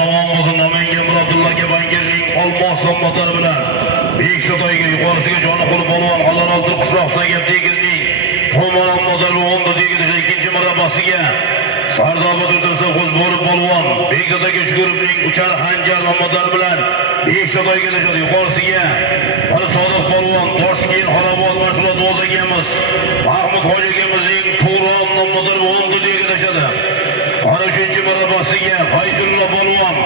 polvon omon bo'lsin. Namangan Abdulla aka bankirning olmos motori bilan Beshtoyga yuqorisiga joni qo'l polvon Halol qishloqdan gap tegirning polvon motori 10 degida ikkinchi marabasiga Sardoba tursa qo'z bo'lib polvon Bekzodagi Shukurovning uchar hanjar motori bilan Beshtoyga keladi. Yuqorisiga bir Sodiq polvon Toshkent Xorobod mashg'ulot o'zagamiz Mahmud hojigamizning Turon motori 10 degida tashadi. 13-chi marabasiga Fayzulla polvon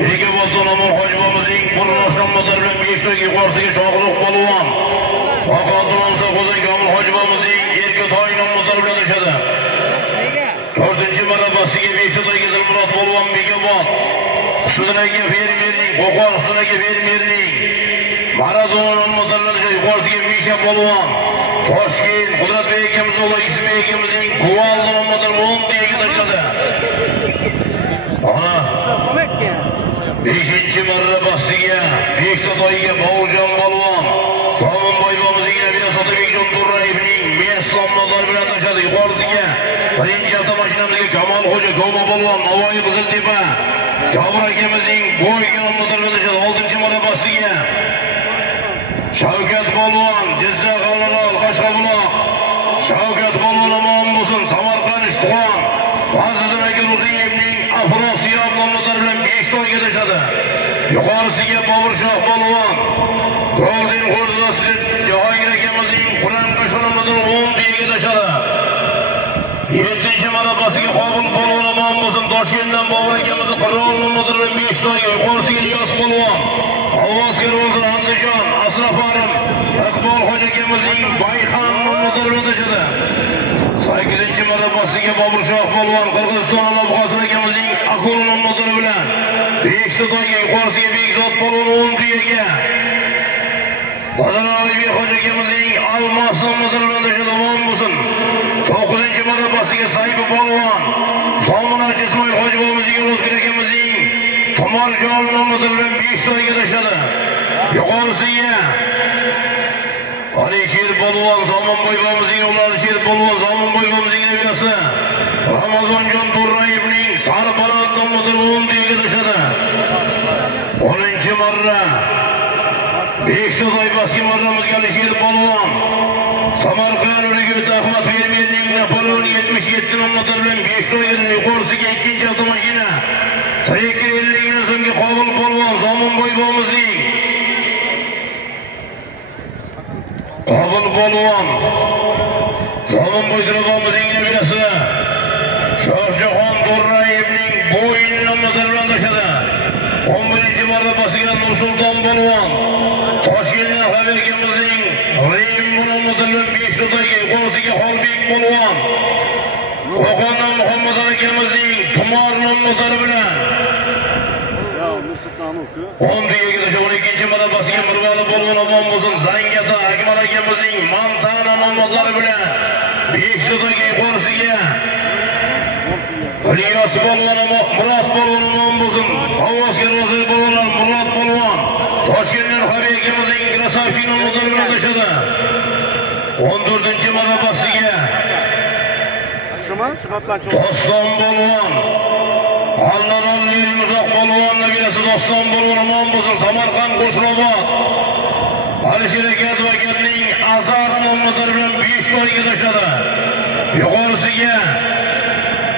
Bekoboddan Amir hojibomizning Burnoshdan motori bilan Beshtoyga yuqorisiga Shohruh polvon Qo'qondan qo'zan Komil hojibomizning Erkatoyning motori bilan tashadi. 4-chi marabasiga Beshtoyga Dilmurod polvon Bekobod Sudraga fermerning Qo'qon Sudraga fermerning Maradon motori bilan yuqorisiga Misha polvon Toshkent Qudratbek akamiz o'g'li Ismoil akamizning Kuvaldan motori 10 degida tashadi. Ana 5-chi marrabasiga Beshtoyga Bovuljon polvon Somonboy bobomizning Nabira Sotabekjon Durrayevning Meslom motori bilan tashadi. Yuqorisiga birinchi avtomashinamizga Kamol xo'ja Ko'ma polvon Navoiy Qiziltepa Jobir akamizning Bo'ygan motori bilan tashadi. 6-chi marrabasiga Shavkat polvon Jizzax Allarol Qashqabuloq Shavkat polvon omon bo'lsin. Samarqand Ishtiqon Fazliddin aka Ro'ziyevning Afrosiyob motori bilan Beshtoyga tashadi. Yuqorisiga Boburshoh polvon Golden Xo'jasi Jahongir akamizning Qur'on qashqalar motori 10 degida tashadi. 7-chi marabasiga Qobil polvon omon bo'lsin. Toshkentdan Bobur akamizning Qur'on motori bilan Beshtoyga. Yuqorisiga Ilyos polvon Havoskir bo'lsin. Andijon Asrafarim Iqbol hoji akamizning Bayxon motori bilan tashadi. 8-chi marabasiga Boburshoh polvon Qirg'iziston Alabqosim akamizning Akulon motori bilan Beshtoyga. Yuqorisiga Bekzod polvon 10 degida. Badanoviy hoji akamizning Almos motori bilan tashadi. Omon bo'lsin. 9-chi marabasiga Saybi polvon Somunoch Ismoil hoji bobomizning Yo'lozkir akamizning Tomorjon motori bilan Beshtoyga tashadi. Yuqorisiga Alisher polvon Somonboy bobomizning o'g'li Sher polvon Somonboy bobomizning nabirasi Ramazonjon Turrayevning Sarbaland motori 10 degida tashadi. 10-chi marra Beshtoy boshqa marramizga Alisher polvon Samarqand Urgut Ahmad fermerning Napolon 77 motori bilan Beshtoyga. Yuqorisiga ikkinchi avtomashina 350 ming so'mga Qobil polvon Somonboy bobomizning Qobil polvon Somonboy bobomizning nabirasi Shohjahon Durrayevning Bo'yin motori bilan tashadi. 11-chi marrabasiga Nursulton polvon Toshkentdan Habikamizning Rim motori bilan Beshtoyga. Yuqorisiga Xolbek polvon Qo'qondan Muhammad akamizning Tumor motori bilan 10 degida. 12-chi marrabasiga Mirvali polvon omon bo'lsin. Zangata Akmal akamizning Montana motori bilan Beshtoyga. Yuqorisiga Ilyos polvon Murod polvon omon bo'lsin. Havoskir polvon Murod polvon Toshkentdan Habib akamizning Krasavkin motori bilan tashadi. 14-chi marrabasiga Doston polvon Allanolli Muzoq polvon nabirasi Doston polvon omon bo'lsin. Samarqand Qo'shrobod Alisher akademiyatning Azar motori bilan Beshtoyga tashadi. Yuqorisiga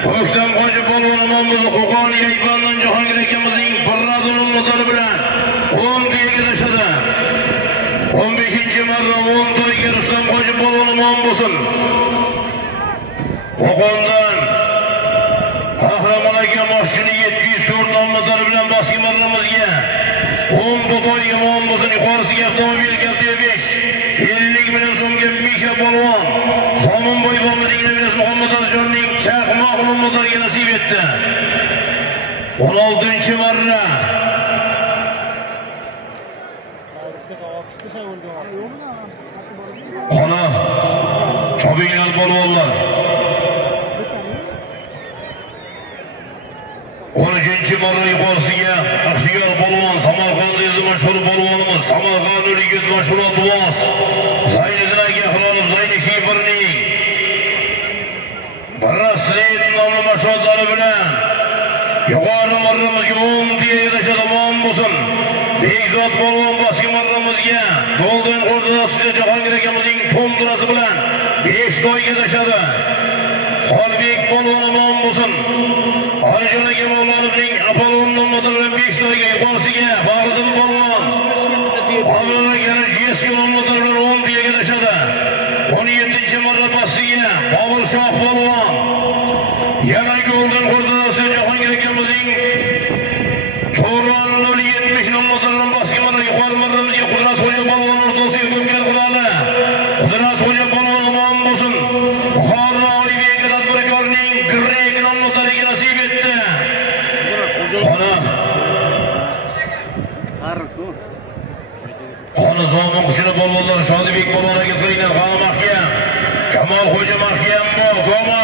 O'ktam hoji polvon omon bo'lsin. Qo'qon Yaybandan Jahongir akamizning Birradon motori bilan 10 degida tashadi. 15-chi marra 10 to'yga Rustam hoji polvon omon bo'lsin. Qo'qondan Qahramon aka mashina 704 motori bilan boshqa marramizga 10 boboy omon bo'lsin. Yuqorisiga avtomobil kapta 5 50 million so'mga Misha polvon Somonboy bobomizning nabirasi Muhammad Azjonning Chaqmoq motoriga nasib etdi. 16-chi marra Ana chobinglar polvonlar 13-chi marra yuqorisiga Ixtiyor polvon Samarqandning mashhur polvonimiz Samarqand Urgut mashhurot Duos Zayniddin aka Hilolov Zayni Shifirning Braslet nomli mashg'ulotlari bilan yuqori marramizga 10 diye yetişadi tamam bo'lsin. Bekzod polvon boshqa marramizga Golden Qo'rg'on Jahongir akamizning pomdirasi bilan 5 to'yga yetishadi. Xolbek polvon tamam bo'lsin. Alijon aka Mavlonovning Apollondan motorlar 5 to'yga yuqorisiga Bag'ridin polvon. Avvalo yana Jesyon motorlar 10 diye yetishadi. 17-marra basiga Bobur Shoh polvon. Yana Golden Qo'rg'on Jahongir akamizning To'ron 070 motorlar basiga yuqori marramizga Qudrat Xo'ja polvon o'rtasiga ko'mgan quroli. Qudrat Xo'ja polvon omon bo'lsin. Buxoro Olibek tadbirkorning Grek motoriga nasib etdi. Xona zomin qushini polvonlar Shodibek polvon aka qilingan Xona Mahkam. Kamol Xo'ja Mahkam Goma.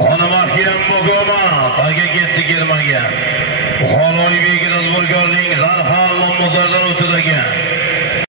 Xona Mahkam Goma. Taga ketdi Germaga. Buxoro Olibek tadbirkorning Zarxon motordan o'tdi ekan.